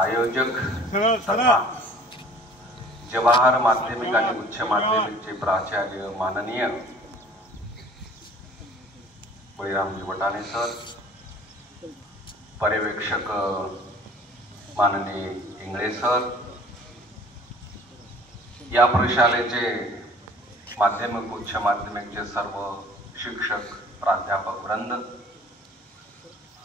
आयोजक सभा, जवाहर माध्यमिक आणि उच्च माध्यमिकचे प्राचार्य माननीय बळीरामजी वटाणे सर, पर्यवेक्षक माननीय इंगळे सर, या प्रशालेचे माध्यमिक उच्च माध्यमिकचे सर्व शिक्षक प्राध्यापक वृंद,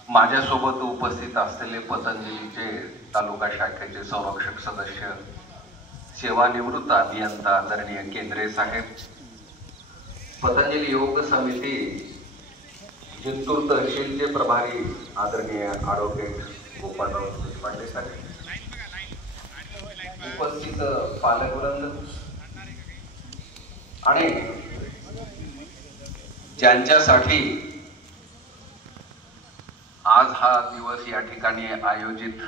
माझ्यासोबत उपस्थित असलेले पतंजलीचे तालुका शाखेचे संरक्षक सदस्य, सेवानिवृत्त अभियंता आदरणीय केंद्रे साहेब, पतंजली योग समिती जिंतूर तहसीलचे प्रभारी आदरणीय ॲडव्होकेट गोपाळराव देशपांडे साहेब, उपस्थित पालकवृंद आणि ज्यांच्यासाठी आज हा दिवस या ठिकाणी आयोजित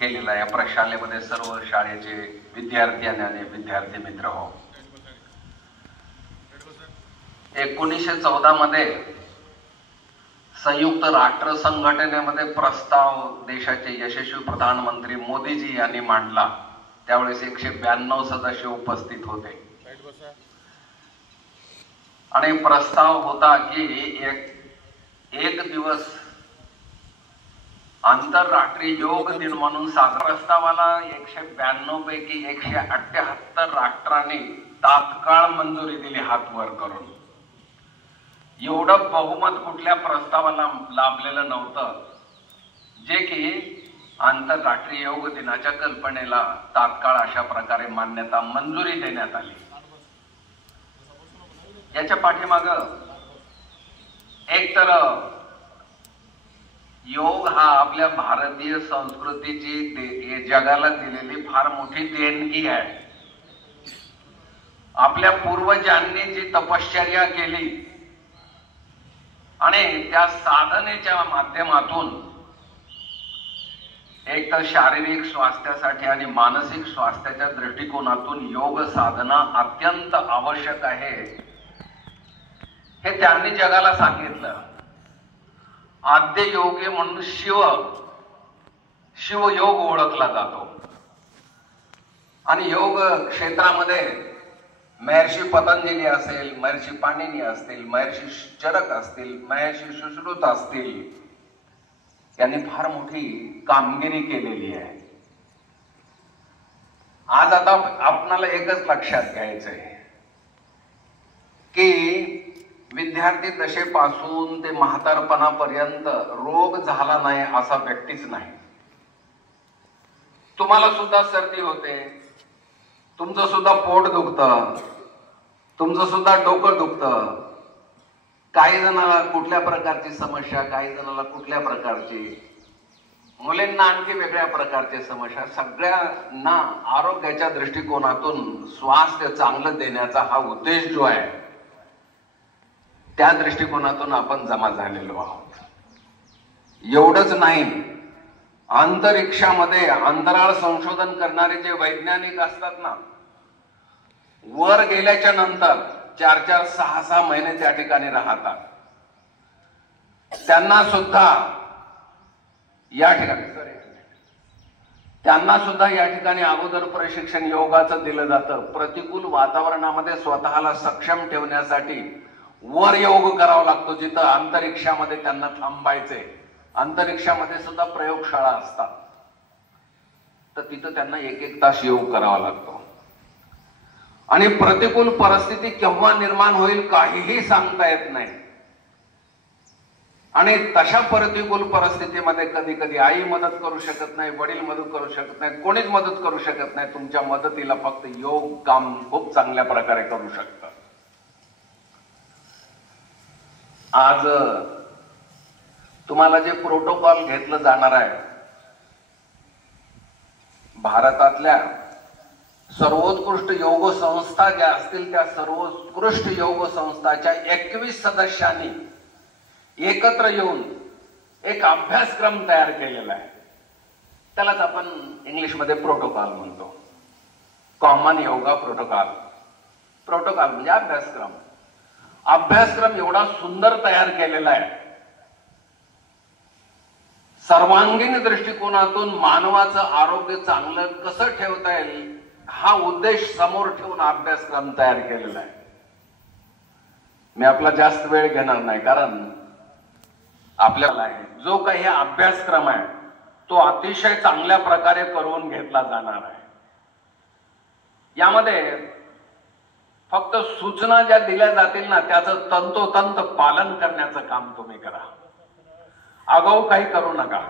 केलेला या प्रशालेमध्ये सर्व शाळेचे विद्यार्थी आणि विद्यार्थी मित्र हो, 1914 मध्ये संयुक्त राष्ट्र संघटनेमध्ये प्रस्ताव देशाचे यशस्वी प्रधानमंत्री मोदीजी यांनी मांडला, त्यावेळेस 192 सदस्य उपस्थित होते आणि प्रस्ताव होता की एक दिवस आंतरराष्ट्रीय योग दिन म्हणून साजरा. प्रस्तावाला 192 पैकी 178 राष्ट्रांनी तात्काळ मंजुरी दिली हात वर करून. एवढं बहुमत कुठल्या प्रस्तावाला लाभलेलं नव्हतं जे की आंतरराष्ट्रीय योग दिनाच्या कल्पनेला तात्काळ अशा प्रकारे मान्यता मंजुरी देण्यात आली. याच्या पाठीमाग एक तर योग हा आपल्या भारतीय संस्कृतीची जगाला दिलेली फार मोठी देणगी आहे. आपल्या पूर्वजांनी जी तपश्चर्या केली आणि त्या साधनेच्या माध्यमातून एक तर शारीरिक स्वास्थ्यासाठी आणि मानसिक स्वास्थ्याच्या दृष्टिकोनातून योग साधना अत्यंत आवश्यक आहे हे त्यांनी जगाला सांगितलं. आद्य योगी म्हणून शिवयोग ओळखला जातो आणि योग क्षेत्रामध्ये महर्षी पतंजली असेल, महर्षी पाणिनी असतील, महर्षी चरक असतील, महर्षी सुश्रुत असतील, यांनी फार मोठी कामगिरी केलेली आहे. आज आता आपणाला एकच लक्षात घ्यायचंय की विद्यार्थी दशेपासून ते म्हातारपणापर्यंत रोग झाला नाही असा व्यक्तीच नाही. तुम्हाला सुद्धा सर्दी होते, तुमचं सुद्धा पोट दुखतं, तुमचं सुद्धा डोकं दुखतं, काही जणांना कुठल्या प्रकारची समस्या, काही जणांना कुठल्या प्रकारची, मुलींना आणखी वेगळ्या प्रकारची समस्या. सगळ्यांना आरोग्याच्या दृष्टिकोनातून स्वास्थ्य चांगलं देण्याचा हा उद्देश जो आहे त्या दृष्टिकोनातून आपण जमा झालेलो आहोत. एवढंच नाही, अंतरिक्षामध्ये अंतराळ संशोधन करणारे जे वैज्ञानिक असतात ना, वर गेल्याच्या नंतर 4-4, 6-6 महिने त्या ठिकाणी राहतात. त्यांना सुद्धा या ठिकाणी अगोदर प्रशिक्षण योगाचं दिलं जातं. प्रतिकूल वातावरणामध्ये स्वतःला सक्षम ठेवण्यासाठी वर योग करावा लागतो, जिथं अंतरिक्षामध्ये त्यांना थांबायचंय. अंतरिक्षामध्ये सुद्धा प्रयोगशाळा असतात, तर तिथं त्यांना 1-1 तास योग करावा लागतो. आणि प्रतिकूल परिस्थिती केव्हा निर्माण होईल काहीही सांगता येत नाही. आणि तशा प्रतिकूल परिस्थितीमध्ये कधी कधी आई मदत करू शकत नाही, वडील मदत करू शकत नाही, कोणीच मदत करू शकत नाही. तुमच्या मदतीला फक्त योग काम खूप चांगल्या प्रकारे करू शकतं. आज तुम्हाला जे प्रोटोकॉल घेतलं जाणार आहे, भारतातल्या सर्वोत्कृष्ट योग संस्था ज्या असतील त्या सर्वोत्कृष्ट योग संस्थाच्या 21 सदस्यांनी एकत्र येऊन एक अभ्यासक्रम तयार केलेला आहे. त्यालाच आपण इंग्लिशमध्ये प्रोटोकॉल म्हणतो. Common yoga protocol. प्रोटोकॉल म्हणजे अभ्यासक्रम. अभ्यासक्रम एवढा सुंदर तयार केलेला आहे, सर्वांगीण दृष्टिकोनातून मानवाचं आरोग्य चांगलं कसं ठेवता येईल हा उद्देश समोर ठेवून अभ्यासक्रम तयार केलेला आहे. मी आपला जास्त वेळ घेणार नाही, कारण आपल्याला जो काही अभ्यासक्रम आहे तो अतिशय चांगल्या प्रकारे करून घेतला जाणार आहे. यामध्ये फक्त सूचना ज्या दिल्या जातील ना त्याचं तंतोतंत पालन करण्याचं काम तुम्ही करा. आगाऊ काही करू नका.